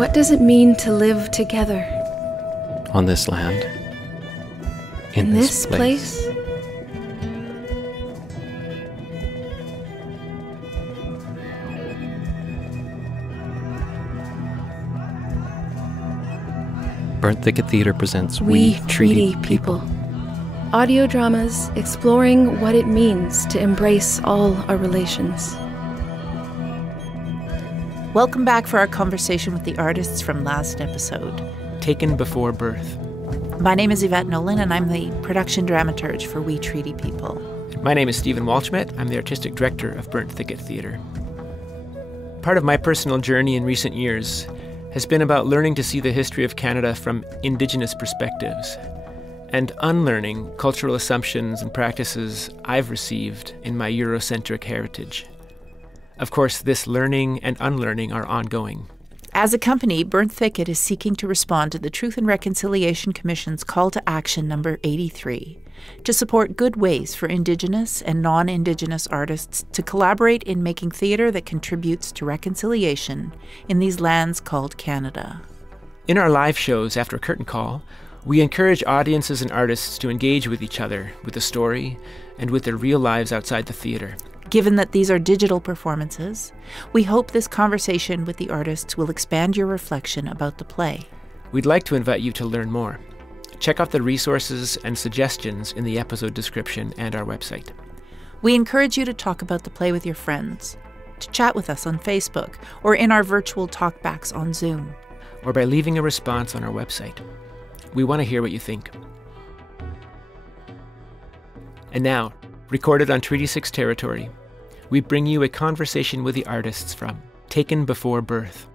What does it mean to live together? On this land. In this place? Burnt Thicket Theatre presents We Treaty People. Audio dramas exploring what it means to embrace all our relations. Welcome back for our conversation with the artists from last episode. Taken Before Birth. My name is Yvette Nolan, and I'm the production dramaturge for We Treaty People. My name is Stephen Walschmidt. I'm the artistic director of Burnt Thicket Theatre. Part of my personal journey in recent years has been about learning to see the history of Canada from Indigenous perspectives and unlearning cultural assumptions and practices I've received in my Eurocentric heritage. Of course, this learning and unlearning are ongoing. As a company, Burnt Thicket is seeking to respond to the Truth and Reconciliation Commission's call to action number 83 to support good ways for Indigenous and non-Indigenous artists to collaborate in making theatre that contributes to reconciliation in these lands called Canada. In our live shows after Curtain Call, we encourage audiences and artists to engage with each other, with the story, and with their real lives outside the theatre. Given that these are digital performances, we hope this conversation with the artists will expand your reflection about the play. We'd like to invite you to learn more. Check out the resources and suggestions in the episode description and our website. We encourage you to talk about the play with your friends, to chat with us on Facebook, or in our virtual talkbacks on Zoom. Or by leaving a response on our website. We want to hear what you think. And now, recorded on Treaty 6 territory, we bring you a conversation with the artists from Taken Before Birth.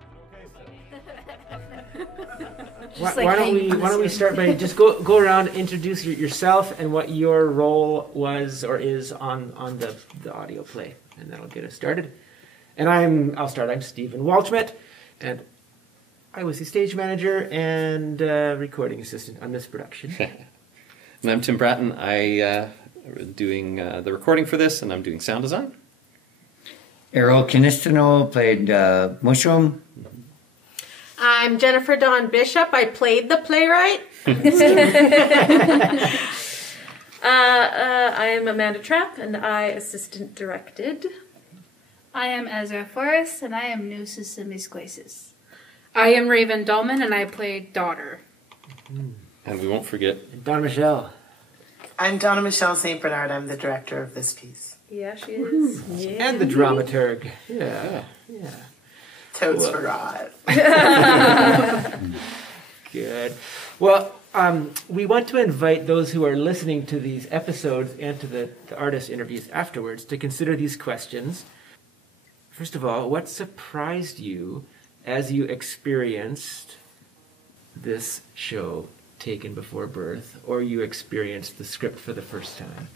Why don't we start by just go around, introduce yourself and what your role was or is on the audio play, and that'll get us started. And I'll start. I'm Stephen Walschmidt, and I was the stage manager and recording assistant on this production. And I'm Tim Bratton. I doing the recording for this, and I'm doing sound design. Errol Kinistino played Mushroom. I'm Jennifer Dawn Bishop. I played the playwright. I am Amanda Trapp, and I assistant directed. I am Ezra Forrest, and I am Nusus Semisquasis. I am Raven Dolman, and I played Daughter. And we won't forget Donna Michelle. I'm Donna Michelle St. Bernard. I'm the director of this piece. Yeah, she is. Yeah. And the dramaturg. Yeah. Totes forgot. Good. Well, we want to invite those who are listening to these episodes and to the artist interviews afterwards to consider these questions. First of all, what surprised you as you experienced this show, Taken Before Birth, or you experienced the script for the first time?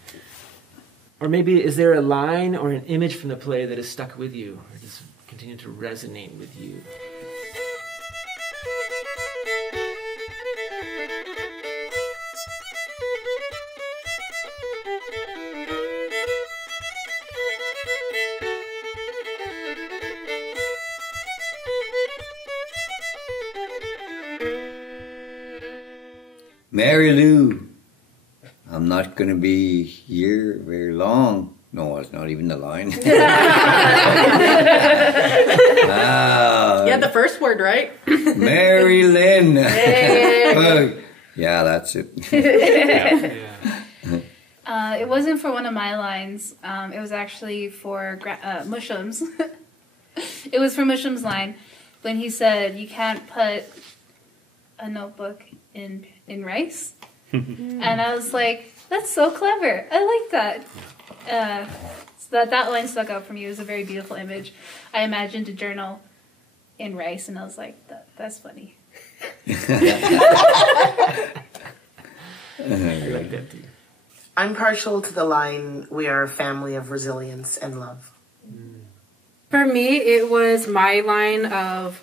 Or maybe is there a line or an image from the play that has stuck with you or just continue to resonate with you? Mary Lou, I'm not going to be here very long. No, it's not even the line. Yeah, the first word, right? Mary Lynn. Hey. Yeah, that's it. It wasn't for one of my lines. It was actually for Mushrooms. It was for Mushrooms' line when he said, "You can't put a notebook in rice." And I was like, that's so clever. I like that. So that line stuck out for me. It was a very beautiful image. I imagined a journal in rice, and I was like, that's funny. I like that too. I'm partial to the line, "We are a family of resilience and love." For me, it was my line of,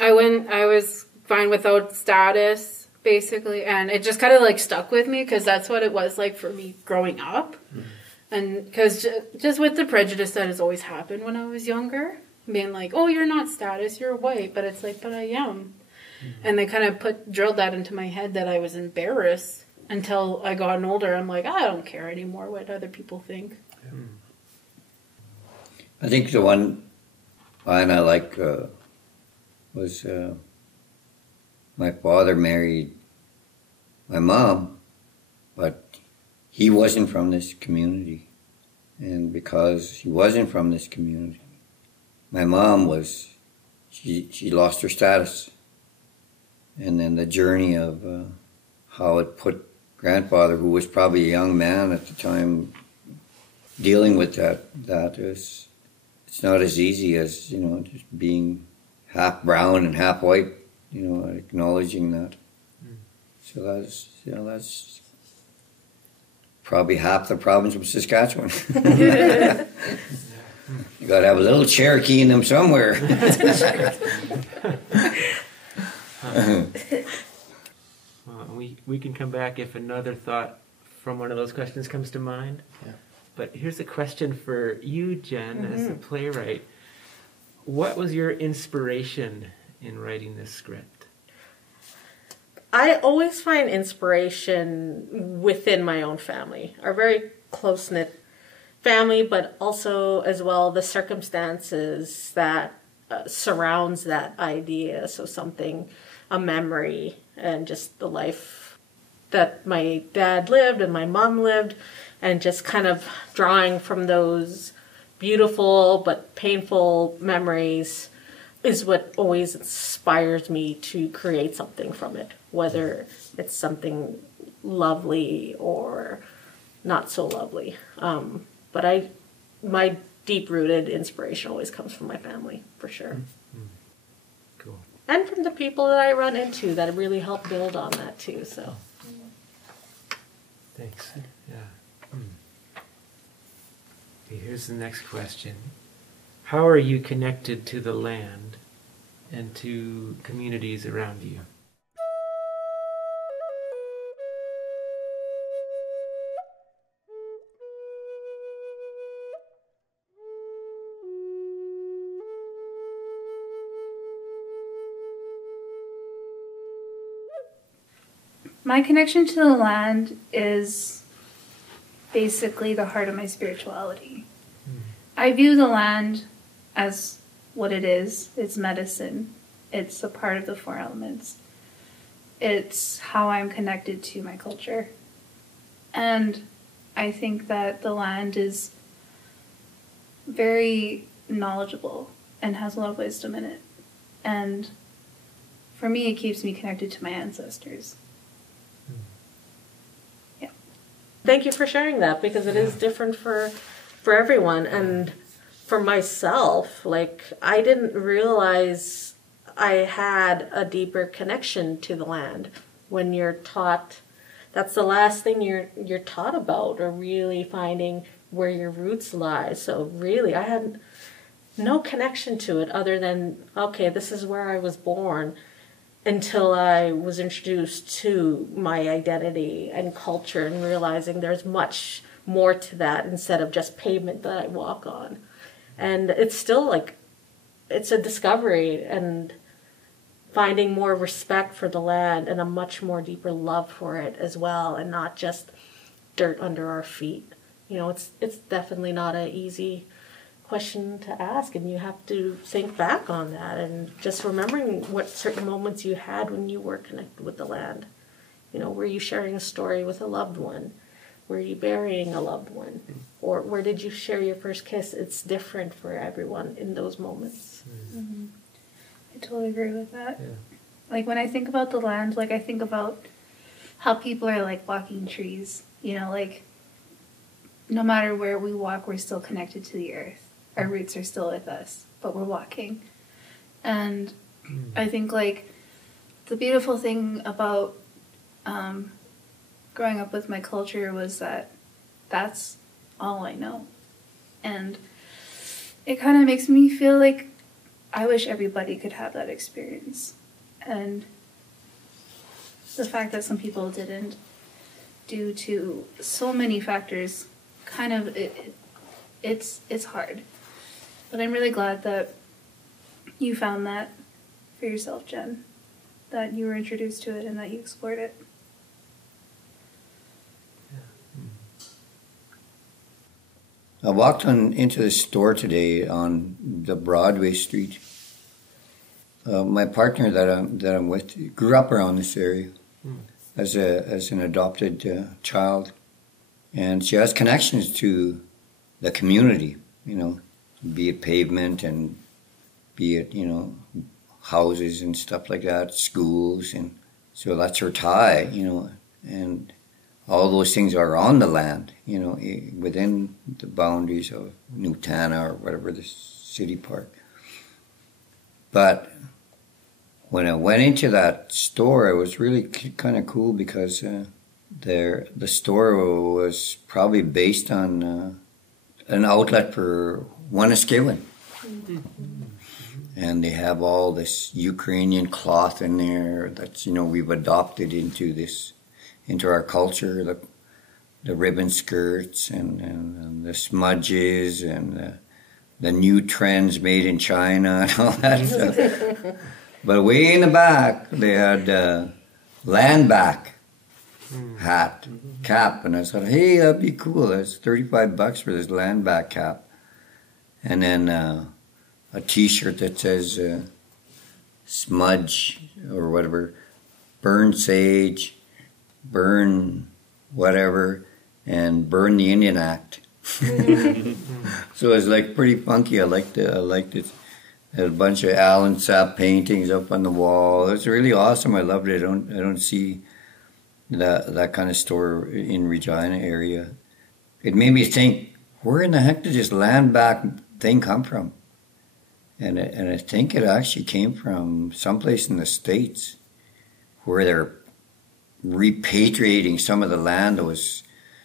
I was fine without status, basically, and it just kind of like stuck with me because that's what it was like for me growing up. And because just with the prejudice that has always happened when I was younger, being like, oh, you're not status, you're white. But it's like, but I am. And they kind of drilled that into my head that I was embarrassed until I got older. I'm like, I don't care anymore what other people think. I think the one line I like was my father married my mom, but he wasn't from this community. And because he wasn't from this community, my mom she lost her status. And then the journey of how it put grandfather, who was probably a young man at the time, dealing with that is, it's not as easy as, just being half brown and half white, acknowledging that. So that's probably half the province of Saskatchewan. You got to have a little Cherokee in them somewhere. We can come back if another thought from one of those questions comes to mind. Yeah. But here's a question for you, Jen, as a playwright. What was your inspiration in writing this script? I always find inspiration within my own family, our very close-knit family, but also as well the circumstances that surrounds that idea. So something, a memory, and just the life that my dad lived and my mom lived, and just kind of drawing from those beautiful but painful memories is what always inspires me to create something from it, whether it's something lovely or not so lovely. But my deep-rooted inspiration always comes from my family, for sure. Cool. And from the people that I run into that really help build on that too. So, thanks. Yeah. Okay, here's the next question. How are you connected to the land and to communities around you? My connection to the land is basically the heart of my spirituality. I view the land as what it is. It's medicine. It's a part of the four elements. It's how I'm connected to my culture. And I think that the land is very knowledgeable and has a lot of wisdom in it. And for me, it keeps me connected to my ancestors. thank you for sharing that, because it is different for everyone. And for myself, like, I didn't realize I had a deeper connection to the land. When you're taught, that's the last thing you're taught about, or really finding where your roots lie. So really, I had no connection to it other than, okay, this is where I was born, until I was introduced to my identity and culture and realizing there's much more to that instead of just pavement that I walk on. And it's still like, it's a discovery and finding more respect for the land and a much more deeper love for it as well, and not just dirt under our feet. You know, it's definitely not an easy question to ask, and you have to think back on that and just remembering what certain moments you had when you were connected with the land. You know, were you sharing a story with a loved one? Were you burying a loved one? Or where did you share your first kiss? It's different for everyone in those moments. Mm-hmm. I totally agree with that. Yeah. Like, when I think about the land, like, I think about how people are like walking trees. You know, like, no matter where we walk, we're still connected to the earth. Our roots are still with us, but we're walking. And I think, like, the beautiful thing about growing up with my culture was that that's all I know. And it kind of makes me feel like I wish everybody could have that experience. And the fact that some people didn't, due to so many factors, kind of, it's hard. But I'm really glad that you found that for yourself, Jen, that you were introduced to it and that you explored it. I walked into the store today on the Broadway Street. My partner that I'm with grew up around this area as an adopted child, and she has connections to the community. You know, be it pavement and be it houses and stuff like that, schools, and so that's her tie. And all those things are on the land, within the boundaries of Nutana or whatever the city park. But when I went into that store, it was really kind of cool because the store was probably based on an outlet for Waniskewan. And they have all this Ukrainian cloth in there that we've adopted into our culture, the ribbon skirts and the smudges and the new trends made in China and all that stuff. But way in the back, they had land back hat, cap, and I thought, hey, that'd be cool. That's $35 for this land back cap. And then a T-shirt that says smudge or whatever, burn sage, burn whatever, and burn the Indian Act. So it's like pretty funky. I liked it. Had a bunch of Alan Sapp paintings up on the wall. It was really awesome. I loved it. I don't see that kind of store in Regina area. It made me think, where in the heck did this land back thing come from? And I think it actually came from someplace in the States where they're repatriating some of the land that was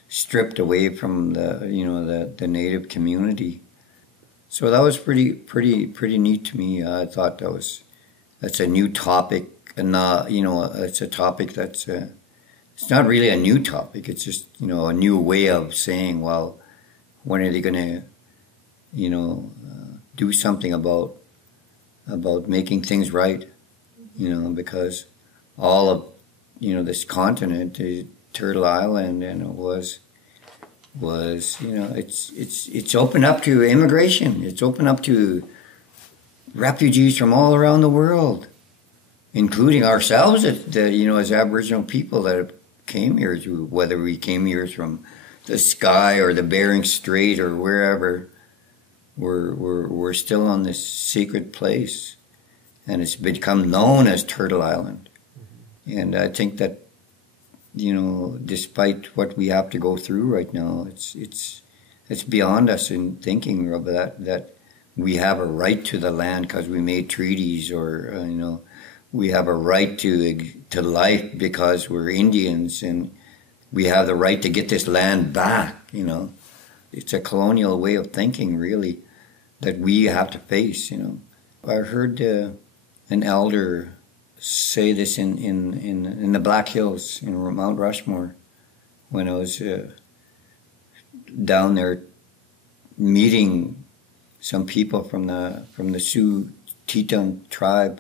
stripped away from the native community. So that was pretty neat to me. I thought that's a new topic, and it's a topic that's it's not really a new topic. It's just a new way of saying, well, when are they going to do something about making things right? Because all of this continent is Turtle Island, and it was it's open up to immigration. It's open up to refugees from all around the world, including ourselves as Aboriginal people that came here, whether we came here from the Sky or the Bering Strait or wherever. We're still on this secret place, and it's become known as Turtle Island. And I think that despite what we have to go through right now, it's beyond us in thinking of that we have a right to the land because we made treaties, or we have a right to life because we're Indians, and we have the right to get this land back. It's a colonial way of thinking, really, that we have to face. I heard an elder say this in the Black Hills in Mount Rushmore when I was down there meeting some people from the Sioux Teton tribe,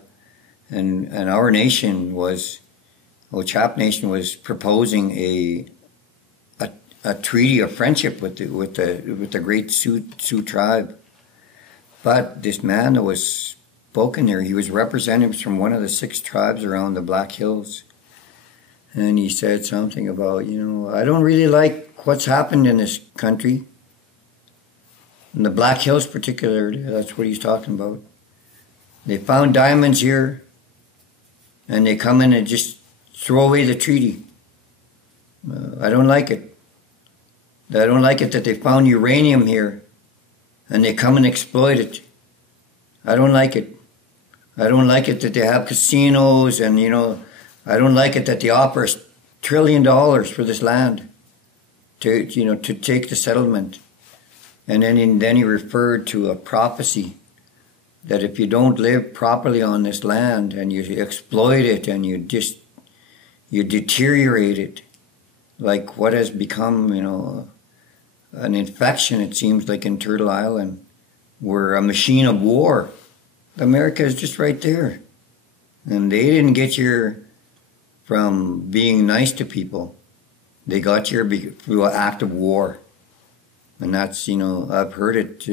and our nation Chap Nation was proposing a treaty of friendship with the great Sioux tribe. But this man that was spoken there, he was representatives from one of the 6 tribes around the Black Hills. And he said something about, I don't really like what's happened in this country. In the Black Hills particularly, that's what he's talking about. They found diamonds here, and they come in and just throw away the treaty. I don't like it. I don't like it that they found uranium here, and they come and exploit it. I don't like it. I don't like it that they have casinos, and I don't like it that they offer us $1 trillion for this land to take the settlement. And then he referred to a prophecy that if you don't live properly on this land and you exploit it and you deteriorate it, like what has become an infection, it seems like, in Turtle Island, we're a machine of war. America is just right there. And they didn't get here from being nice to people. They got here through an act of war. And that's, I've heard it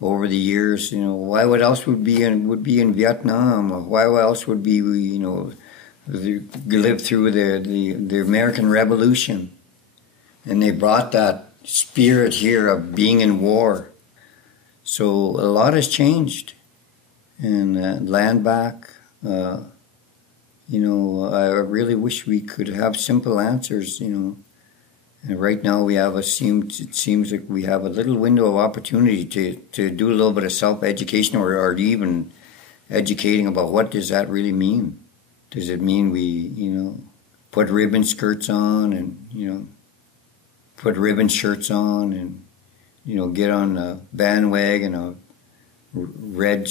over the years, why what else would be in Vietnam? Or why else would be, live through the American Revolution? And they brought that spirit here of being in war. So a lot has changed. And land back, I really wish we could have simple answers, And right now it seems like we have a little window of opportunity to do a little bit of self-education or even educating about what does that really mean. Does it mean we, put ribbon skirts on and, put ribbon shirts on and, get on a bandwagon of red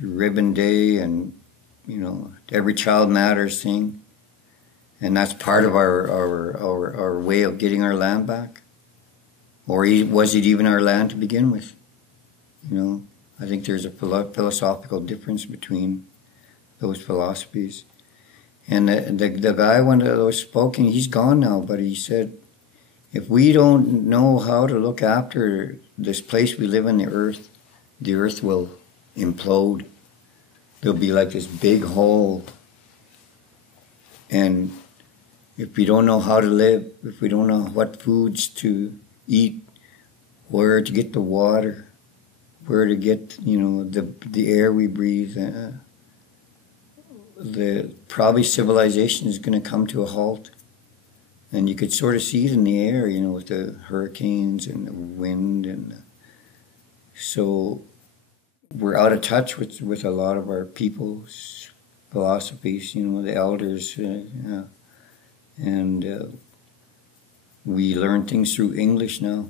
ribbon day and, every child matters thing. And that's part of our way of getting our land back. Or was it even our land to begin with? I think there's a philosophical difference between those philosophies. And the guy, one of those spoken, he's gone now, but he said, if we don't know how to look after this place we live in, the earth will implode. There'll be like this big hole. And if we don't know how to live, if we don't know what foods to eat, where to get the water, where to get, the air we breathe, probably civilization is going to come to a halt. And you could sort of see it in the air, with the hurricanes and the wind. And so we're out of touch with a lot of our people's philosophies, the elders. And we learn things through English now.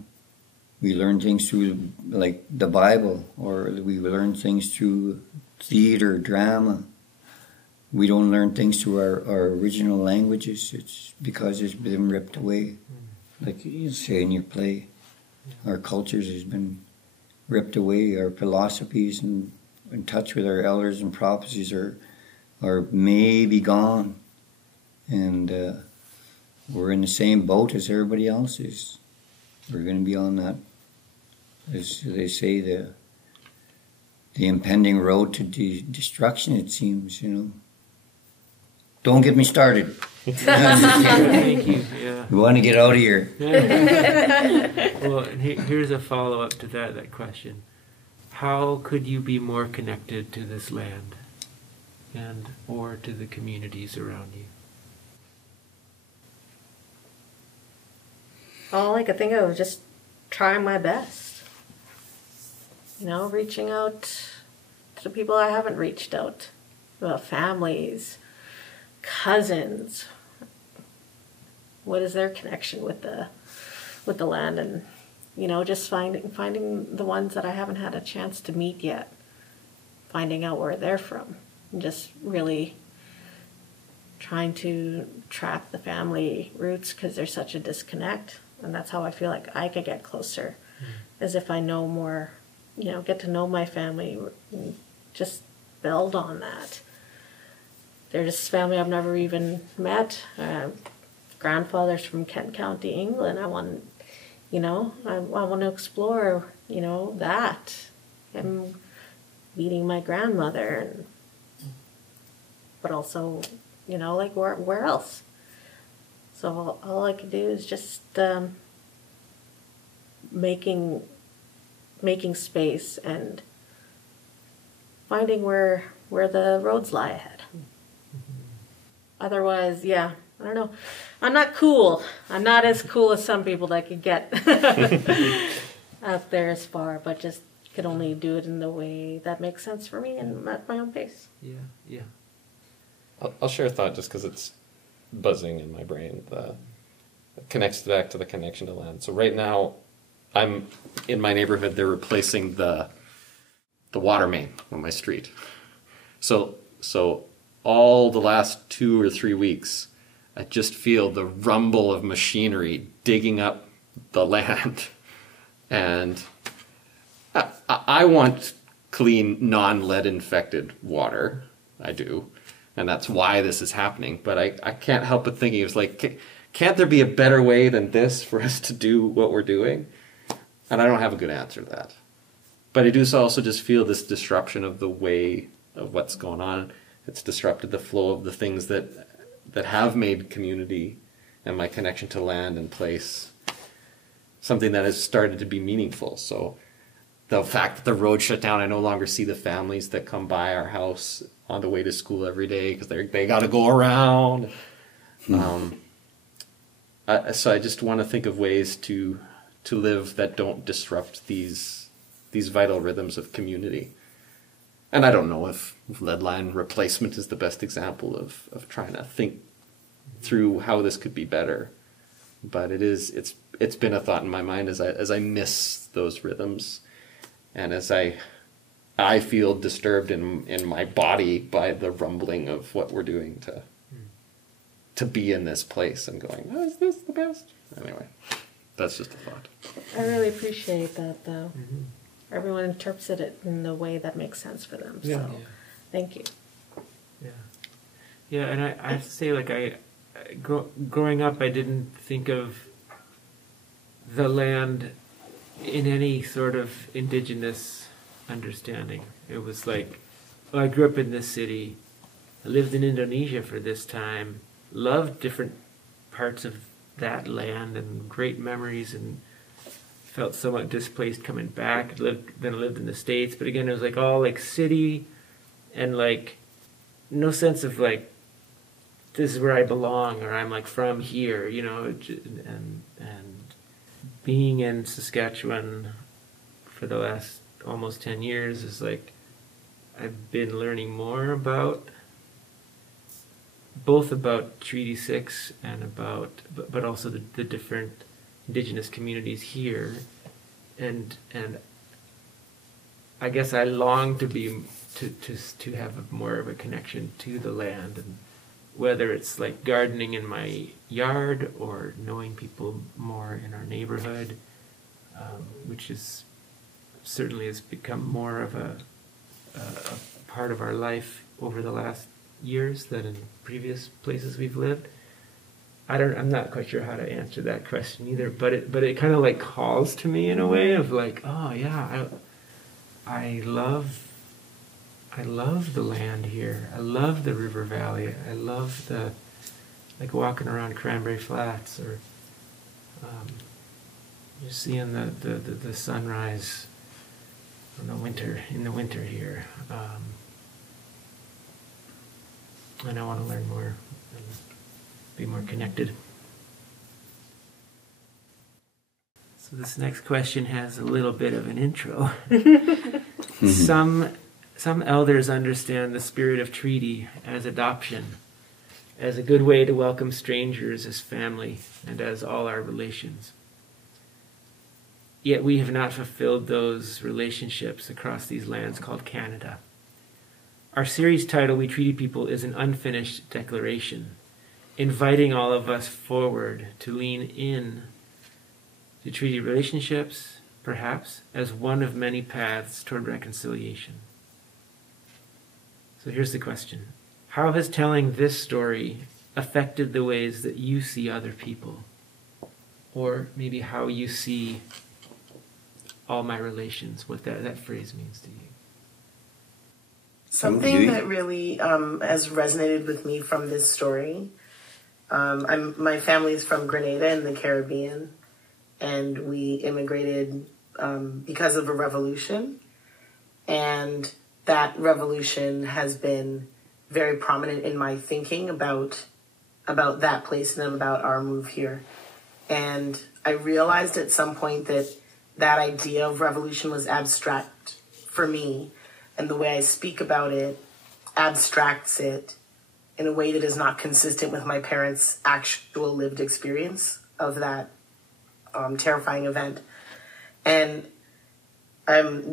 We learn things through, like, the Bible, or we learn things through theater, drama. We don't learn things through our original languages. It's because it's been ripped away. Like you say in your play, our cultures has been ripped away. Our philosophies and in touch with our elders and prophecies are maybe gone. And we're in the same boat as everybody else is. We're going to be on that, as they say, the impending road to destruction, it seems, Don't get me started. Thank you. Yeah. We want to get out of here. Well, here's a follow-up to that question. How could you be more connected to this land and or to the communities around you? All I could think of was just trying my best. Reaching out to the people I haven't reached out, families, cousins. What is their connection with the land, and just finding the ones that I haven't had a chance to meet yet, finding out where they're from, and just really trying to track the family roots, because there's such a disconnect, and that's how I feel like I could get closer, as if I know more, get to know my family, and just build on that. There's family I've never even met. Grandfather's from Kent County, England. I want to explore, that. And meeting my grandmother, but also, like where else? So all I could do is just making space and finding where the roads lie ahead. Otherwise, I don't know. I'm not cool. I'm not as cool as some people that could get out there as far, but just could only do it in the way that makes sense for me and at my own pace. Yeah. I'll share a thought just because it's buzzing in my brain. It connects back to the connection to land. So right now, I'm in my neighborhood. They're replacing the water main on my street. So all the last 2 or 3 weeks, I just feel the rumble of machinery digging up the land. And I want clean, non-lead infected water. I do. And that's why this is happening. But I can't help but thinking, it's like, can't there be a better way than this for us to do what we're doing? And I don't have a good answer to that. But I do also just feel this disruption of the way of what's going on. It's disrupted the flow of the things that have made community and my connection to land and place something that has started to be meaningful. So the fact that the road shut down, I no longer see the families that come by our house on the way to school every day because they got to go around. So I just want to think of ways to live that don't disrupt these vital rhythms of community. And I don't know if lead line replacement is the best example of trying to think through how this could be better. But it's been a thought in my mind as I miss those rhythms, and as I feel disturbed in my body by the rumbling of what we're doing to be in this place and going, oh, is this the best? Anyway, that's just a thought. I really appreciate that, though. Mm-hmm. Everyone interprets it in the way that makes sense for them. So, thank you. Yeah, and I have to say, like, growing up, I didn't think of the land in any sort of Indigenous understanding. It was like, I grew up in this city, I lived in Indonesia for this time, loved different parts of that land and great memories, and felt somewhat displaced coming back. Then I lived in the States, but again, it was like all like city and like no sense of like, this is where I belong, or I'm like from here, you know. And being in Saskatchewan for the last almost 10 years is like, I've been learning more about, both about Treaty 6 and about, but also the different Indigenous communities here, and I guess I long to be to have more of a connection to the land, and whether it's like gardening in my yard or knowing people more in our neighborhood, which is certainly has become more of a part of our life over the last years than in previous places we've lived. I'm not quite sure how to answer that question either, but it kind of like calls to me in a way of like, oh yeah, I love the land here. I love the river valley. I love the, like, walking around Cranberry Flats, or just seeing the sunrise in the winter here. And I want to learn more and be more connected. So this next question has a little bit of an intro. Some elders understand the spirit of treaty as adoption, as a good way to welcome strangers as family and as all our relations. Yet we have not fulfilled those relationships across these lands called Canada. Our series title, We Treaty People, is an unfinished declaration, inviting all of us forward to lean in to treaty relationships, perhaps, as one of many paths toward reconciliation. So here's the question. How has telling this story affected the ways that you see other people? Or maybe how you see all my relations, what that phrase means to you. Something that really has resonated with me from this story, my family is from Grenada in the Caribbean, and we immigrated because of a revolution, and that revolution has been very prominent in my thinking about that place and about our move here. And I realized at some point that idea of revolution was abstract for me, and the way I speak about it abstracts it in a way that is not consistent with my parents' actual lived experience of that terrifying event. And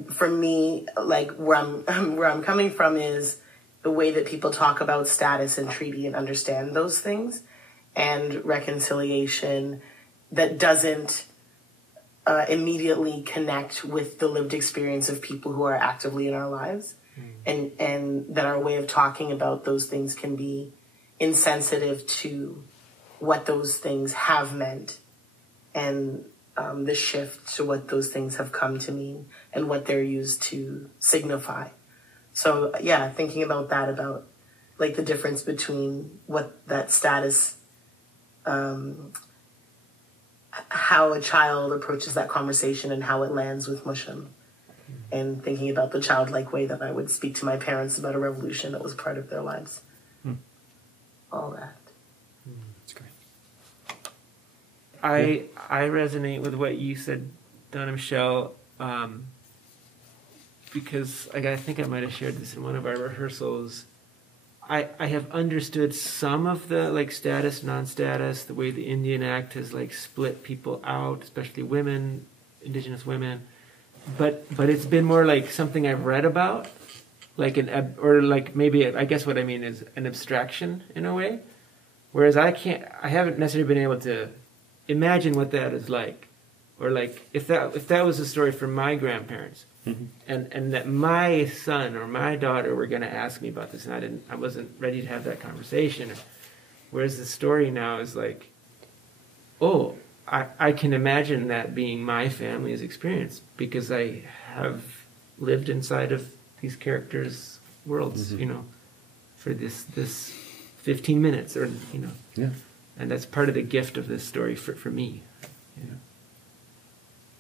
for me, like where I'm coming from is the way that people talk about status and treaty and understand those things, and reconciliation that doesn't immediately connect with the lived experience of people who are actively in our lives, and that our way of talking about those things can be insensitive to what those things have meant, and the shift to what those things have come to mean and what they're used to signify. So yeah, thinking about that, about like the difference between what that status, how a child approaches that conversation and how it lands with Mushum, and thinking about the childlike way that I would speak to my parents about a revolution that was part of their lives. All that. That's great. I resonate with what you said, Donna Michelle, because I think I might have shared this in one of our rehearsals. I have understood some of the like status, non-status, the way the Indian Act has like split people out, especially women, Indigenous women, but it's been more like something I've read about, like or like maybe I guess what I mean is an abstraction in a way, whereas I haven't necessarily been able to imagine what that is like, or like if that was a story from my grandparents. And that my son or my daughter were going to ask me about this, and I wasn't ready to have that conversation. Whereas the story now is like, oh, I can imagine that being my family's experience because I have lived inside of these characters' worlds, for this 15 minutes, or Yeah. and that's part of the gift of this story for me.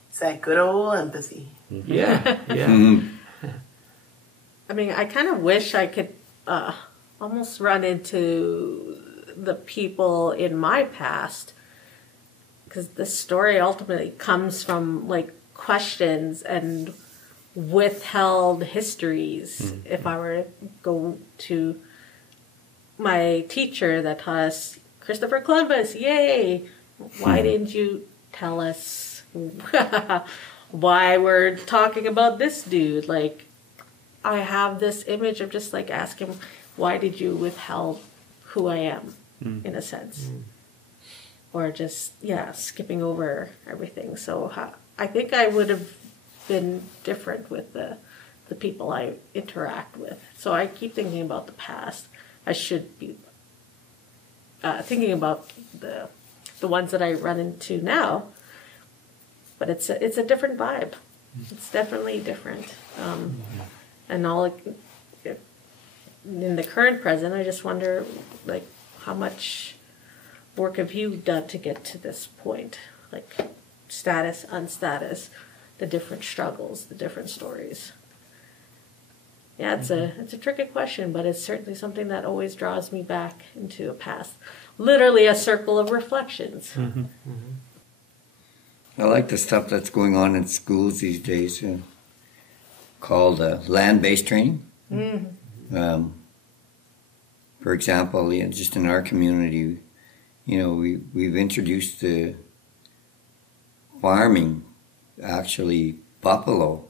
It's that good old empathy. Yeah. I mean, I kind of wish I could almost run into the people in my past, because this story ultimately comes from like questions and withheld histories. If I were to go to my teacher that taught us Christopher Columbus, yay! Why didn't you tell us why we're talking about this dude? Like, I have this image of just like asking, why did you withhold who I am, in a sense? Or just, skipping over everything. So I think I would have been different with the people I interact with. So I keep thinking about the past. I should be thinking about the ones that I run into now. But it's a different vibe. It's definitely different. And in the current present, I just wonder, like, how much work have you done to get to this point? Like, status, unstatus, the different struggles, the different stories. Yeah, it's a tricky question, but it's certainly something that always draws me back into a past. Literally a circle of reflections. I like the stuff that's going on in schools these days, called land-based training. For example, just in our community, we've introduced the farming, actually, buffalo.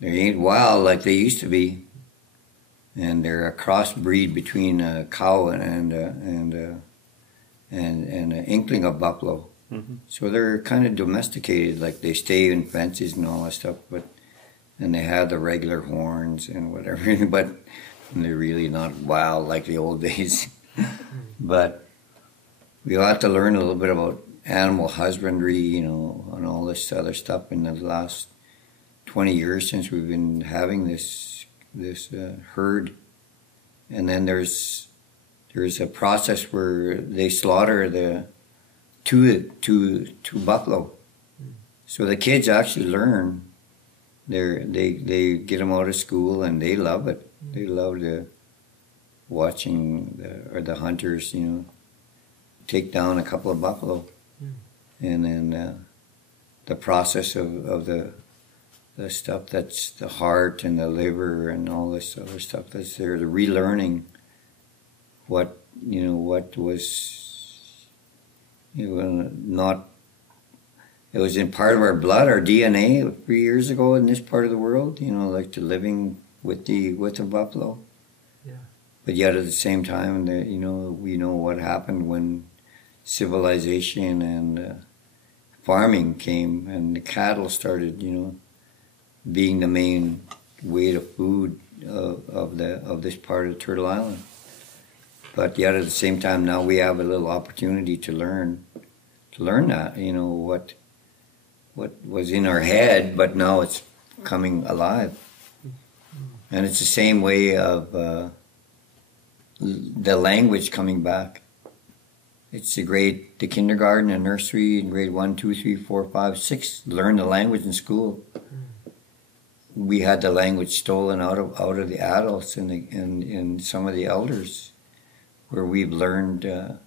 They ain't wild like they used to be, and they're a crossbreed between a cow and an inkling of buffalo. So they're kind of domesticated, like they stay in fences and all that stuff, and they have the regular horns and whatever, but they're really not wild like the old days. But we ought to learn a little bit about animal husbandry, and all this other stuff in the last 20 years since we've been having this herd. And then there's a process where they slaughter the two buffalo. So the kids actually learn. They get them out of school and they love it. They love watching the hunters, take down a couple of buffalo, and then the process of the stuff that's the heart and the liver and all this other stuff that's there. The relearning what was. Not. It was in part of our blood, our DNA, 3 years ago in this part of the world. Like to living with the buffalo. Yeah. But yet at the same time, we know what happened when civilization and farming came and the cattle started, being the main way of food of this part of Turtle Island. But yet at the same time, now we have a little opportunity to learn that, what was in our head, but now it's coming alive. And it's the same way of the language coming back. It's the kindergarten and nursery and grade 1, 2, 3, 4, 5, 6 learn the language in school. We had the language stolen out of the adults and some of the elders, where we've learned a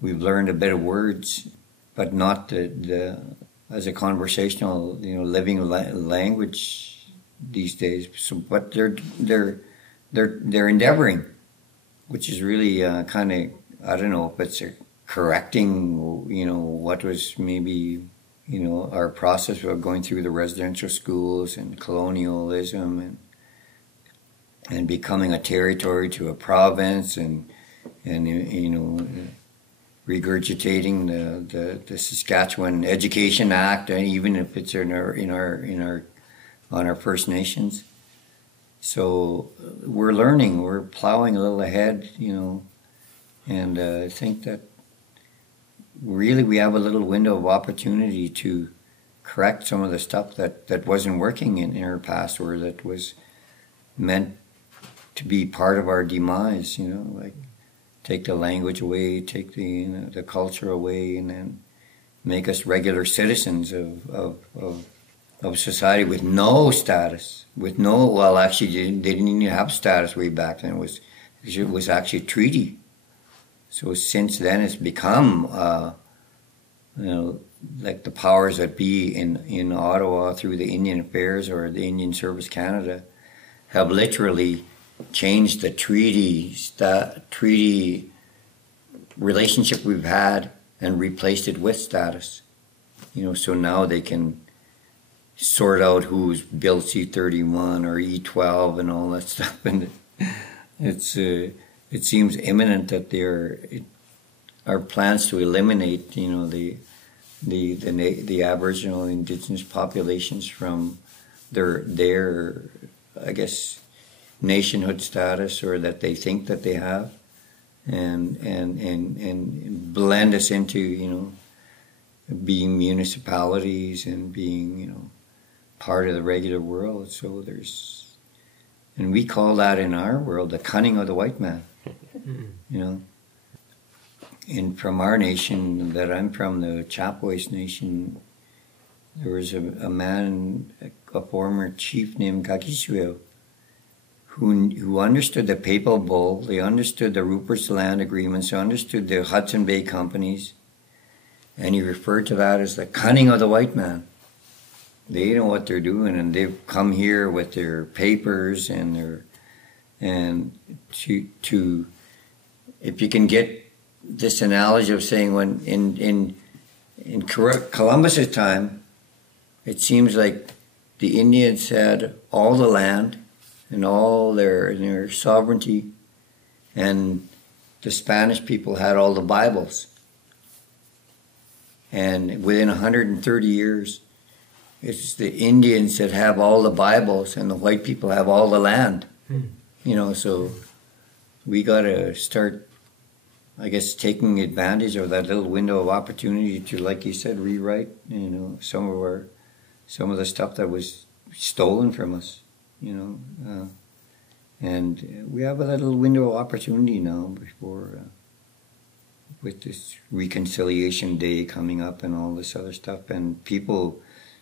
bit of words, but not as a conversational, living language these days. So, but they're endeavoring, which is really kind of, I don't know if it's correcting, what was maybe, our process of going through the residential schools and colonialism and becoming a territory to a province and regurgitating the Saskatchewan Education Act, and even if it's on our First Nations. So we're learning, we're plowing a little ahead, and I think that really we have a little window of opportunity to correct some of the stuff that wasn't working in our past, or that was meant to be part of our demise, like take the language away, take the culture away, and then make us regular citizens of society with no status, actually they didn't even have status way back then. It was actually a treaty. So since then it's become, like the powers that be in Ottawa through the Indian Affairs or the Indian Service Canada have literally changed the treaty relationship we've had and replaced it with status. So now they can sort out who's built C-31 or E-12 and all that stuff, and it seems imminent that there are plans to eliminate, the Aboriginal and Indigenous populations from their I guess nationhood status, or that they think that they have, and blend us into being municipalities and being part of the regular world. So and we call that in our world the cunning of the white man. And from our nation that I'm from, the Chapways Nation, there was a man, a former chief named Kakisueo, who understood the Papal Bull, they understood the Rupert's Land agreements, they understood the Hudson Bay companies, and he referred to that as the cunning of the white man. They know what they're doing, and they've come here with their papers and to if you can get this analogy of saying, when in Columbus's time, it seems like the Indians had all the land and all their sovereignty, and the Spanish people had all the Bibles. And within 130 years, it's the Indians that have all the Bibles and the white people have all the land. So we got to start, I guess, taking advantage of that little window of opportunity to, like you said, rewrite, some of the stuff that was stolen from us, and we have a little window of opportunity now before, with this Reconciliation Day coming up and all this other stuff, and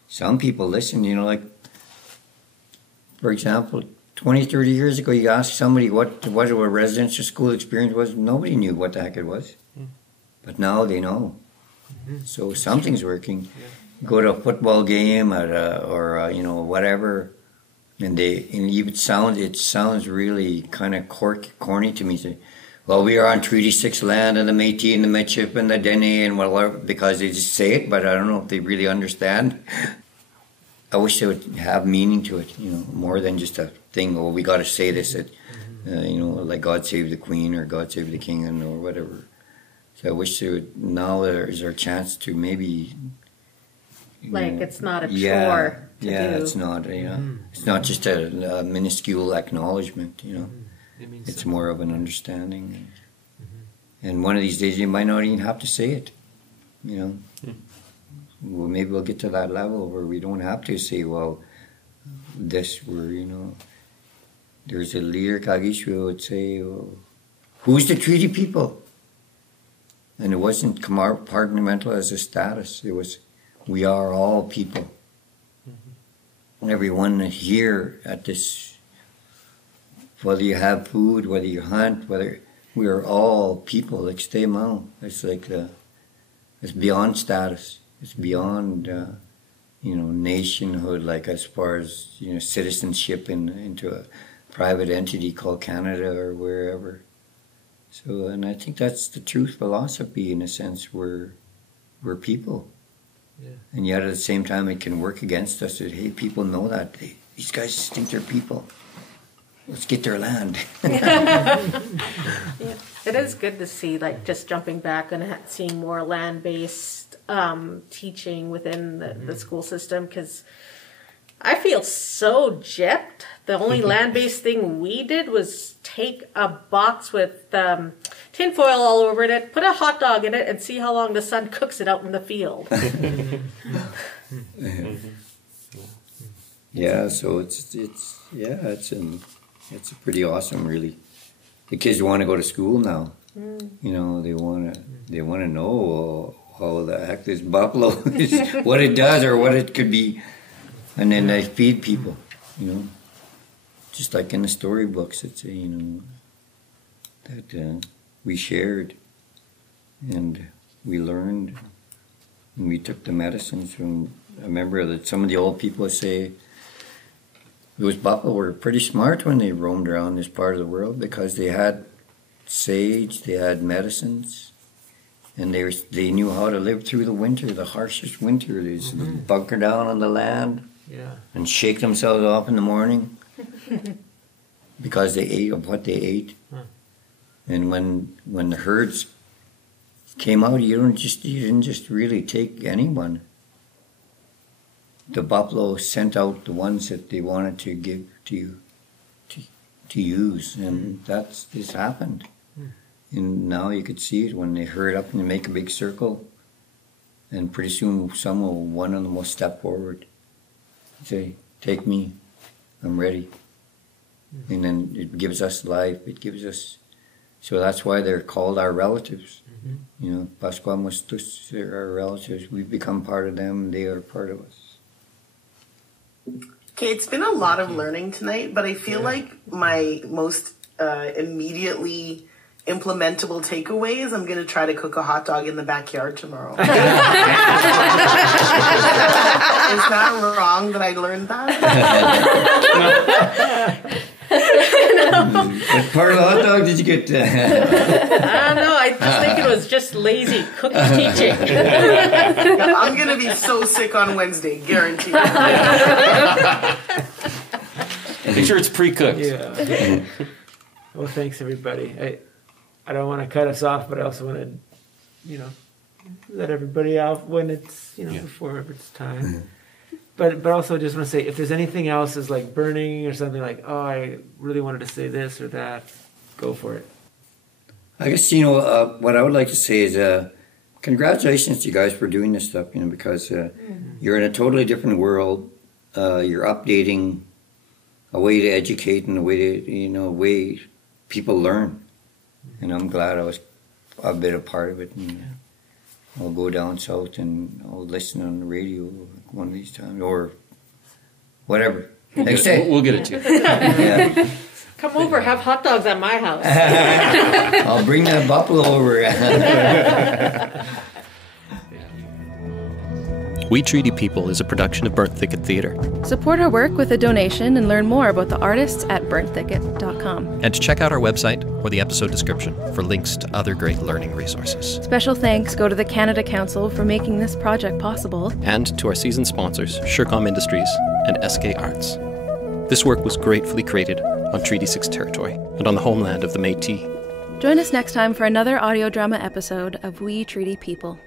some people listen, like, for example, 20, 30 years ago, you asked somebody what a residential school experience was, nobody knew what the heck it was. But now they know. So something's working. Go to a football game or whatever, and it sounds really kind of corny to me. Say, well, we are on Treaty 6 land, and the Métis and the Michif and the Dene and whatever, because they just say it, but I don't know if they really understand. I wish they would have meaning to it, more than just a thing. Oh, we got to say this, like God Save the Queen or God Save the King or whatever. So I wish they would. Now there's our chance to maybe Like it's not a chore to do. It's not. It's not just a minuscule acknowledgement. It's more of an understanding. And one of these days, you might not even have to say it. Well, maybe we'll get to that level where we don't have to say, well, there's a leader, Kagish, who would say, well, who's the treaty people? And it wasn't compartmental as a status. It was, we are all people. Everyone here at this, whether you have food, whether you hunt, we are all people. Like stay mount. It's like it's beyond status. It's beyond nationhood. Like as far as citizenship into a private entity called Canada or wherever. So, and I think that's the truth philosophy in a sense. We're people. Yeah. And yet at the same time it can work against us that, hey, people know that. These guys think they're people. Let's get their land. Yeah. It is good to see, like, just jumping back and seeing more land-based teaching within the school system, because I feel so gypped. The only land-based thing we did was take a box with tinfoil all over it, put a hot dog in it, and see how long the sun cooks it out in the field. Yeah, so it's pretty awesome, really. The kids want to go to school now. They want to know how the heck this buffalo is, what it does or what it could be, and then they feed people. Just like in the storybooks, it's that we shared and we learned and we took the medicines. And I remember that some of the old people say those buffalo were pretty smart when they roamed around this part of the world, because they had sage, they had medicines, and they knew how to live through the winter, the harshest winter. They just bunker down on the land and shake themselves off in the morning. Because they ate of what they ate. And when the herds came out, you didn't just really take anyone. The buffalo sent out the ones that they wanted to give to use, and this happened. And now you could see it when they herd up and they make a big circle, and pretty soon one of them will step forward and say, "Take me, I'm ready." And then it gives us life. It gives us. So that's why they're called our relatives. Pasquamustus are our relatives. We've become part of them. They are part of us. Okay, it's been a lot of learning tonight, but I feel like my most immediately implementable takeaways, I'm going to try to cook a hot dog in the backyard tomorrow. Is that wrong that I learned that? What part of the hot dog did you get? I don't know. I just think it was just lazy cookie teaching. I'm going to be so sick on Wednesday, guaranteed. Make sure it's pre-cooked. Yeah. Well, thanks, everybody. I don't want to cut us off, but I also want to, let everybody out when it's, before it's time. But also just want to say, if there's anything else is like burning or something like, oh, I really wanted to say this or that, go for it. I guess, what I would like to say is congratulations to you guys for doing this stuff, because you're in a totally different world. You're updating a way to educate and a way to, way people learn. And I'm glad I've been a part of it. And I'll go down south and I'll listen on the radio one of these times, or whatever. We'll get it to you. Yeah. Come over, have hot dogs at my house. I'll bring that buffalo over. We Treaty People is a production of Burnt Thicket Theatre. Support our work with a donation and learn more about the artists at burntthicket.com. And to check out our website or the episode description for links to other great learning resources. Special thanks go to the Canada Council for making this project possible. And to our season sponsors, Surecom Industries and SK Arts. This work was gratefully created on Treaty 6 territory and on the homeland of the Métis. Join us next time for another audio drama episode of We Treaty People.